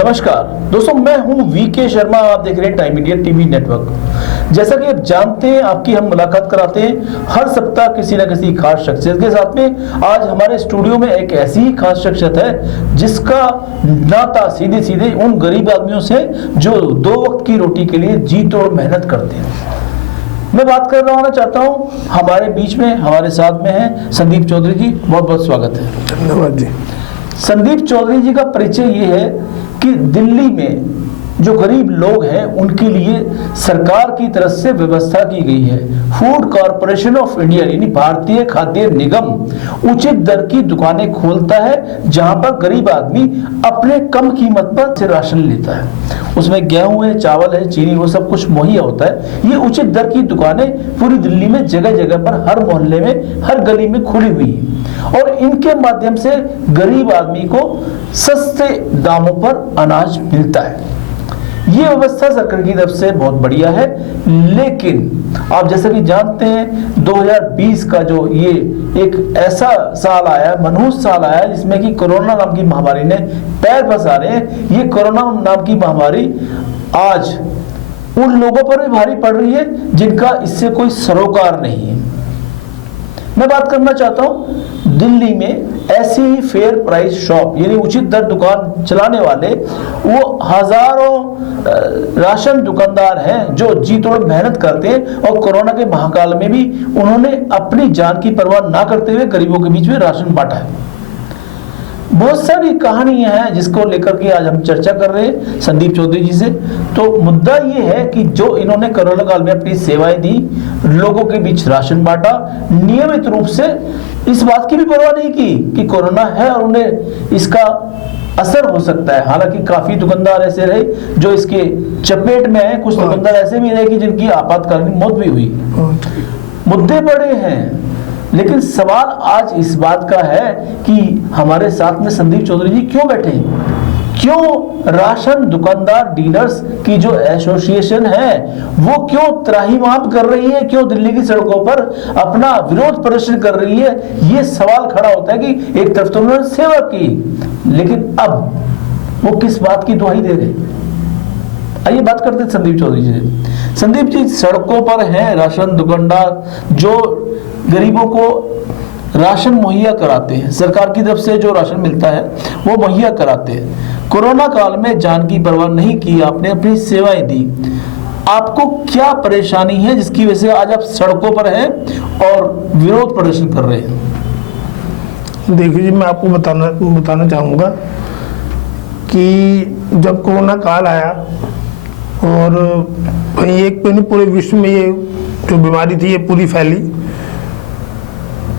नमस्कार दोस्तों, मैं हूं वीके शर्मा। आप देख रहे हैं टाइम इंडिया टीवी नेटवर्क। जैसा कि आप जानते हैं, आपकी हम मुलाकात कराते हैं हर सप्ताह किसी न किसी खास शख्सियत के साथ में। आज हमारे स्टूडियो में एक ऐसी ही खास शख्सियत है जिसका नाता सीधे सीधे उन गरीब आदमियों से जो 2 वक्त की रोटी के लिए जी तोड़ मेहनत करते हैं। मैं बात कर रहा चाहता हूँ, हमारे बीच में हमारे साथ में है संदीप चौधरी जी। बहुत बहुत स्वागत है। धन्यवाद जी। संदीप चौधरी जी का परिचय ये है कि दिल्ली में जो गरीब लोग हैं उनके लिए सरकार की तरफ से व्यवस्था की गई है। फूड कॉरपोरेशन ऑफ इंडिया यानी भारतीय खाद्य निगम उचित दर की दुकानें खोलता है, जहां पर गरीब आदमी अपने कम कीमत पर से राशन लेता है। उसमें गेहूं है, चावल है, चीनी, वो सब कुछ मुहैया होता है। ये उचित दर की दुकानें पूरी दिल्ली में जगह जगह पर, हर मोहल्ले में, हर गली में खुली हुई है और इनके माध्यम से गरीब आदमी को सस्ते दामों पर अनाज मिलता है। ये व्यवस्था सरकार की तरफ से बहुत बढ़िया है, लेकिन आप जैसे कि जानते हैं 2020 का जो ये एक ऐसा साल आया, मनहूस साल आया, जिसमें कि कोरोना नाम की महामारी ने पैर पसारे हैं। ये कोरोना नाम की महामारी आज उन लोगों पर भी भारी पड़ रही है जिनका इससे कोई सरोकार नहीं है। मैं बात करना चाहता हूं, दिल्ली में ऐसी ही फेयर प्राइस शॉप यानी उचित दर दुकान चलाने वाले वो हजारों राशन दुकानदार हैं जो जी तोड़ मेहनत करते हैं और कोरोना के महाकाल में भी उन्होंने अपनी जान की परवाह ना करते हुए गरीबों के बीच में राशन बांटा है। बहुत सारी कहानियां हैं जिसको लेकर के आज हम चर्चा कर रहे हैं संदीप चौधरी जी से। तो मुद्दा ये है कि जो इन्होंने कोरोना काल में अपनी सेवाएं दी, लोगों के बीच राशन बांटा, नियमित रूप से इस बात की भी परवाह नहीं की कि कोरोना है और उन्हें इसका असर हो सकता है। हालांकि काफी दुकानदार ऐसे रहे जो इसके चपेट में हैं, कुछ दुकानदार ऐसे भी रहे कि जिनकी आपातकालीन मौत भी हुई। मुद्दे बड़े हैं, लेकिन सवाल आज इस बात का है कि हमारे साथ में संदीप चौधरी जी क्यों बैठे हैं? क्यों राशन दुकानदार डीलर्स की जो एसोसिएशन है वो क्यों त्राहिमाम कर रही है, क्यों दिल्ली की सड़कों पर अपना विरोध प्रदर्शन कर रही है? ये सवाल खड़ा होता है कि एक तरफ तो उन्होंने सेवा की, लेकिन अब वो किस बात की दुहाई दे रहे? आइए बात करते हैं संदीप चौधरी जी से। संदीप जी, सड़कों पर हैं राशन दुकानदार जो गरीबों को राशन मुहैया कराते हैं, सरकार की तरफ से जो राशन मिलता है वो मुहैया कराते हैं। कोरोना काल में जान की परवाह नहीं की, आपने अपनी सेवाएं दी। आपको क्या परेशानी है जिसकी वजह से आज आप सड़कों पर हैं और विरोध प्रदर्शन कर रहे हैं? देखिए जी, मैं आपको बताना चाहूँगा कि जब कोरोना काल आया और एक पे नहीं पूरे विश्व में ये जो बीमारी थी ये पूरी फैली,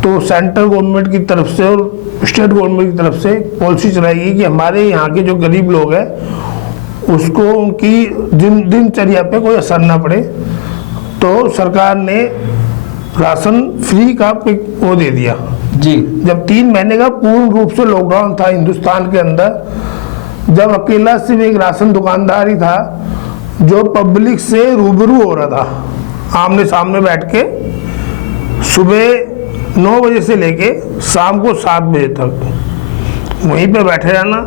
तो सेंट्रल गवर्नमेंट की तरफ से और स्टेट गवर्नमेंट की तरफ से पॉलिसी चलाई गई कि हमारे यहाँ के जो गरीब लोग हैं उसको उनकी दिनचर्या पे कोई असर ना पड़े। तो सरकार ने राशन फ्री का वो दे दिया जी। जब 3 महीने का पूर्ण रूप से लॉकडाउन था हिंदुस्तान के अंदर, जब अकेला सिर्फ एक राशन दुकानदार ही था जो पब्लिक से रूबरू हो रहा था, आमने सामने बैठ के सुबह 9 बजे से लेके शाम को 7 बजे तक वहीं पे बैठे रहना।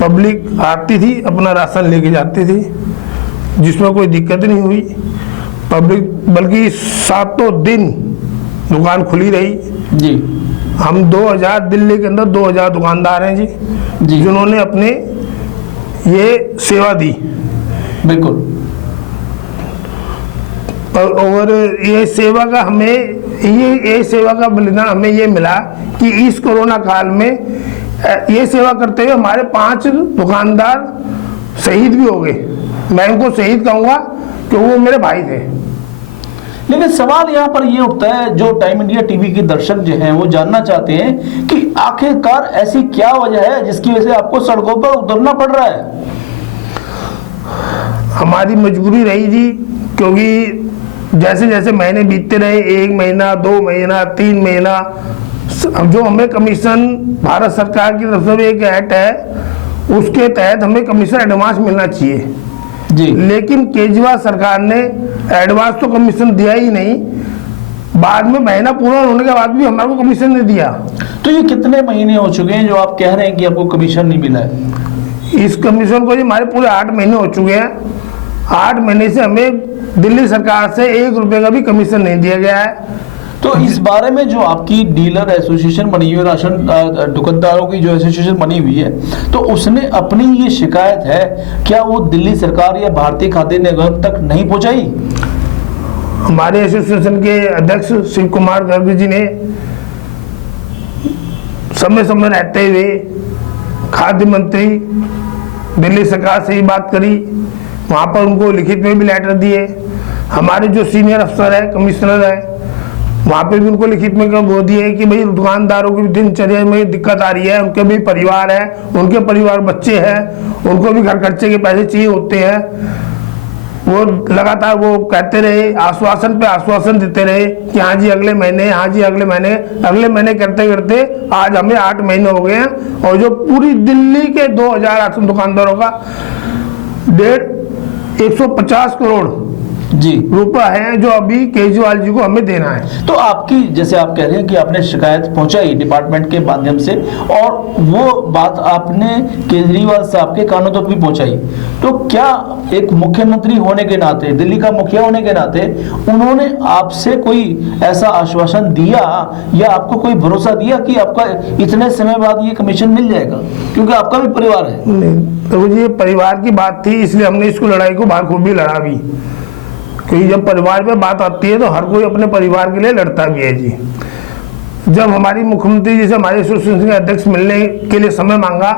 पब्लिक आती थी, अपना राशन लेके जाती थी, जिसमें कोई दिक्कत नहीं हुई। पब्लिक बल्कि 7 दिन दुकान खुली रही जी। हम 2000 दिल्ली के अंदर 2000 दुकानदार हैं जी जिन्होंने अपने ये सेवा दी। बिल्कुल। और ये सेवा का हमें ये सेवा का बलिदान हमें ये मिला कि इस कोरोना काल में ये सेवा करते हुए हमारे 5 दुकानदार शहीद भी हो गए। मैं उनको शहीद कहूँगा कि वो मेरे भाई थे। लेकिन सवाल यहाँ पर ये उठता है, जो टाइम इंडिया टीवी के दर्शक जो हैं वो जानना चाहते हैं कि आखिरकार ऐसी क्या वजह है जिसकी वजह से आपको सड़कों पर उतरना पड़ रहा है? हमारी मजबूरी रही जी, क्योंकि जैसे जैसे महीने बीतते रहे, 1 महीना, 2 महीना, 3 महीना, जो हमें कमीशन भारत सरकार की तरफ से एक एक्ट है उसके तहत हमें कमीशन एडवांस मिलना चाहिए जी। लेकिन केजरीवाल सरकार ने एडवांस तो कमीशन दिया ही नहीं, बाद में महीना पूरा होने के बाद भी हमारे को कमीशन नहीं दिया। तो ये कितने महीने हो चुके हैं जो आप कह रहे हैं कि आपको कमीशन नहीं मिला है? इस कमीशन को जी हमारे पूरे 8 महीने हो चुके हैं। 8 महीने से हमें दिल्ली सरकार से 1 रुपए का भी कमीशन नहीं दिया गया है। तो इस बारे में जो आपकी डीलर एसोसिएशन बनी हुई है, राशन दुकानदारों की जो एसोसिएशन बनी हुई है, तो उसने अपनी ये शिकायत है क्या वो दिल्ली सरकार या भारतीय खाद्य निगम तक नहीं पहुंचाई? हमारे एसोसिएशन के अध्यक्ष शिव कुमार गर्ग जी ने समय समय रहते हुए खाद्य मंत्री दिल्ली सरकार से ही बात करी, वहाँ पर उनको लिखित में भी लेटर दिए। हमारे जो सीनियर अफसर है, कमिश्नर है, वहाँ पे भी उनको लिखित में वो दिए कि भाई दुकानदारों की दिनचर्या में दिक्कत आ रही है, उनके भी परिवार है, उनके परिवार बच्चे हैं, उनको भी घर खर्चे के पैसे चाहिए होते हैं। वो लगातार वो कहते रहे, आश्वासन पे आश्वासन देते रहे कि हाँ जी अगले महीने, हाँ जी अगले महीने करते करते आज हमें 8 महीने हो गए हैं। और जो पूरी दिल्ली के 2000 राशन दुकानदारों का 150 करोड़ जी रुपया है जो अभी केजरीवाल जी को हमें देना है। तो आपकी, जैसे आप कह रहे हैं कि आपने शिकायत पहुंचाई डिपार्टमेंट के माध्यम से और वो बात आपने केजरीवाल साहब के कानों तक भी पहुंचाई, तो क्या एक मुख्यमंत्री होने के नाते, दिल्ली का मुखिया होने के नाते उन्होंने आपसे कोई ऐसा आश्वासन दिया या आपको कोई भरोसा दिया कि आपका इतने समय बाद ये कमीशन मिल जाएगा, क्योंकि आपका भी परिवार है? नहीं, तो ये परिवार की बात थी, इसलिए हमने इसको लड़ाई को बाखूबी लड़ा भी, क्योंकि जब परिवार पे बात आती है तो हर कोई अपने परिवार के लिए लड़ता भी है जी। जब हमारी मुख्यमंत्री जी से हमारे एसोसिएशन के अध्यक्ष मिलने के लिए समय मांगा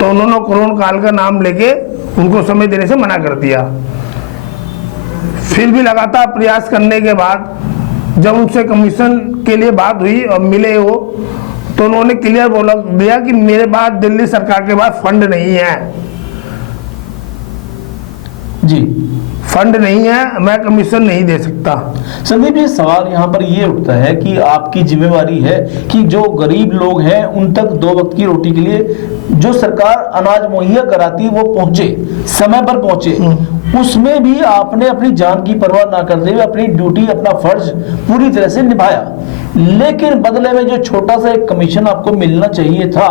तो उन्होंने कोरोना काल का नाम लेके उनको समय देने से मना कर दिया। फिर भी लगातार प्रयास करने के बाद जब उनसे कमीशन के लिए बात हुई और मिले वो, तो उन्होंने क्लियर बोला दिया कि मेरे पास दिल्ली सरकार के पास फंड नहीं है जी, फंड नहीं है, मैं कमीशन नहीं दे सकता। संदीप जी, सवाल यहाँ पर ये उठता है कि आपकी जिम्मेवारी है कि जो गरीब लोग हैं उन तक 2 वक्त की रोटी के लिए जो सरकार अनाज मुहैया कराती है वो पहुंचे, समय पर पहुंचे, उसमें भी आपने अपनी जान की परवाह ना करते हुए अपनी ड्यूटी, अपना फर्ज पूरी तरह से निभाया। लेकिन बदले में जो छोटा सा एक कमीशन आपको मिलना चाहिए था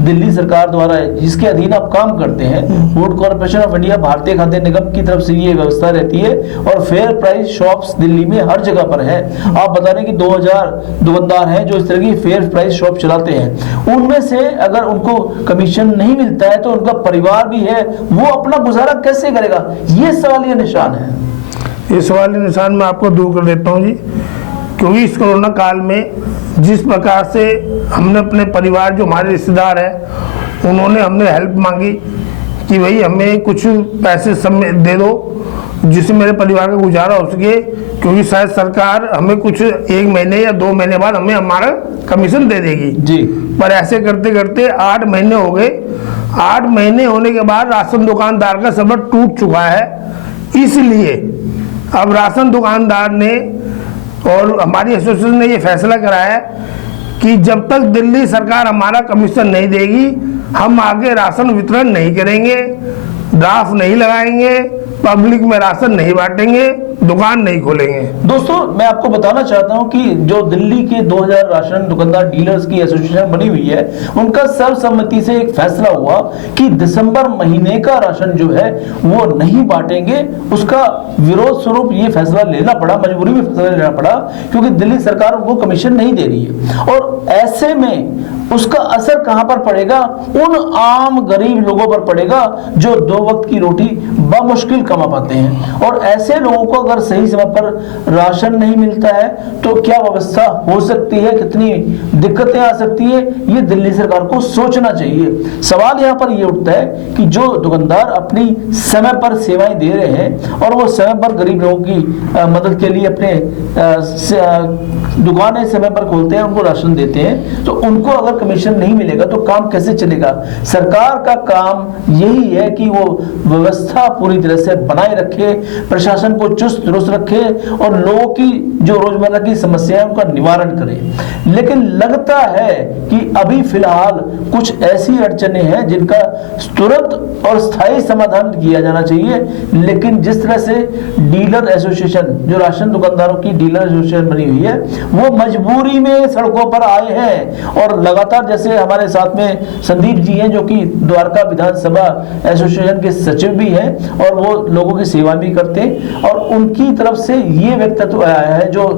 दिल्ली सरकार द्वारा, जिसके अधीन आप काम करते हैं, फूड कॉर्पोरेशन ऑफ इंडिया, भारतीय खाद्य निगम की तरफ से ये व्यवस्था रहती है और फेयर प्राइस शॉप्स दिल्ली में हर जगह पर है। आप बता रहे हैं कि 2000 दुकानदार हैं जो इस तरह की फेयर प्राइस शॉप चलाते हैं, उनमें से अगर उनको कमीशन नहीं मिलता है तो उनका परिवार भी है, वो अपना गुजारा कैसे करेगा? ये सवालिया निशान है। ये सवालिया निशान मैं आपको दूर कर देता हूँ जी, क्योंकि इस कोरोना काल में जिस प्रकार से हमने अपने परिवार, जो हमारे रिश्तेदार हैं, उन्होंने हमने हेल्प मांगी कि भाई हमें कुछ पैसे समय दे दो जिससे मेरे परिवार का गुजारा हो सके, क्योंकि शायद सरकार हमें कुछ 1 महीने या 2 महीने बाद हमें हमारा कमीशन दे देगी जी। पर ऐसे करते करते 8 महीने हो गए। 8 महीने होने के बाद राशन दुकानदार का सब्र टूट चुका है। इसलिए अब राशन दुकानदार ने और हमारी एसोसिएशन ने ये फैसला कराया कि जब तक दिल्ली सरकार हमारा कमीशन नहीं देगी हम आगे राशन वितरण नहीं करेंगे, ड्राफ्ट नहीं लगाएंगे, पब्लिक में राशन नहीं बांटेंगे, दुकान नहीं खोलेंगे। दोस्तों, मैं आपको बताना चाहता हूं कि जो दिल्ली के 2000 राशन दुकानदार डीलर्स की एसोसिएशन बनी हुई है, उनका सर्वसम्मति से एक फैसला हुआ कि दिसंबर महीने का राशन जो है वो नहीं बांटेंगे। उसका विरोध स्वरूप ये फैसला लेना पड़ा, मजबूरी में फैसला लेना पड़ा, क्योंकि दिल्ली सरकार उनको कमीशन नहीं दे रही है। और ऐसे में उसका असर कहां पर पड़ेगा? उन आम गरीब लोगों पर पड़ेगा जो 2 वक्त की रोटी बमुश्किल कमा पाते हैं। और ऐसे लोगों को अगर सही समय पर राशन नहीं मिलता है तो क्या व्यवस्था हो सकती है, कितनी दिक्कतें आ सकती है, ये दिल्ली सरकार को सोचना चाहिए। सवाल यहाँ पर ये उठता है कि जो दुकानदार अपनी समय पर सेवाएं दे रहे हैं और वो समय पर गरीब लोगों की मदद के लिए अपने दुकानें समय पर खोलते हैं, उनको राशन देते हैं, तो उनको अगर कमीशन नहीं मिलेगा तो काम कैसे चलेगा? सरकार का काम यही है कि वो व्यवस्था पूरी तरह से बनाए रखे, प्रशासन को चुस्त तंदुरुस्त दुरुस्त रखे और लोगों की जो रोजमर्रा की समस्याएं उनका निवारण करे। लेकिन लगता है कि अभी फिलहाल कुछ ऐसी अड़चनें हैं जिनका तुरंत और स्थायी समाधान किया जाना चाहिए। लेकिन जिस तरह से डीलर एसोसिएशन, जो राशन दुकानदारों की डीलर एसोसिएशन बनी हुई है, वो मजबूरी में सड़कों पर आए हैं और लगातार, जैसे हमारे साथ में संदीप जी हैं जो कि द्वारका विधानसभा एसोसिएशन के सचिव भी हैं और वो लोगों की सेवा भी करते हैं, और उनकी तरफ से ये व्यक्तित्व आया है जो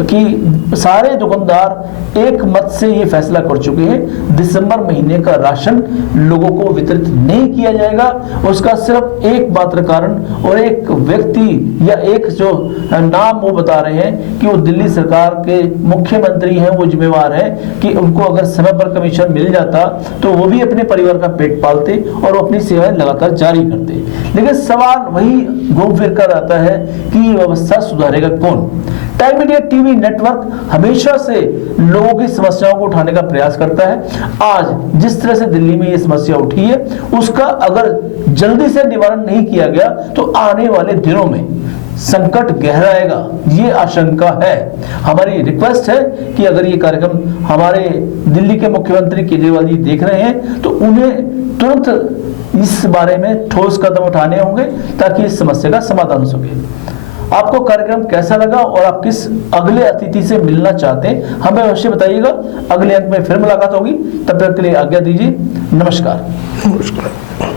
कि सारे दुकानदार एक मत से ये फैसला कर चुके हैं, दिसंबर महीने का राशन लोगों को वितरित नहीं किया जाएगा। उसका सिर्फ एक मात्र कारण और एक व्यक्ति या एक जो नाम वो बता रहे हैं कि वो दिल्ली सरकार के मुख्यमंत्री हैं, वो जिम्मेवार है कि उनको अगर समय पर कमीशन मिल जाता तो वो भी अपने परिवार का पेट पालते और वो अपनी सेवाएं लगातार जारी करते। लेकिन सवाल वही घूम फिर कर आता है कि ये व्यवस्था सुधारेगा कौन। टाइम इंडिया टीवी नेटवर्क हमेशा से लोगों की समस्याओं को उठाने का प्रयास करता है। आज जिस तरह से दिल्ली में ये समस्या उठी है, उसका अगर जल्दी से निवारण नहीं किया गया तो आने वाले दिनों में संकट गहराएगा, ये आशंका है। हमारी रिक्वेस्ट है कि अगर ये कार्यक्रम हमारे दिल्ली के मुख्यमंत्री केजरीवाल जी देख रहे हैं तो उन्हें तुरंत इस बारे में ठोस कदम उठाने होंगे ताकि इस समस्या का समाधान हो सके। आपको कार्यक्रम कैसा लगा और आप किस अगले अतिथि से मिलना चाहते हैं हमें अवश्य बताइएगा। अगले अंक में फिर मुलाकात होगी, तब तक के लिए आज्ञा दीजिए। नमस्कार। नमस्कार।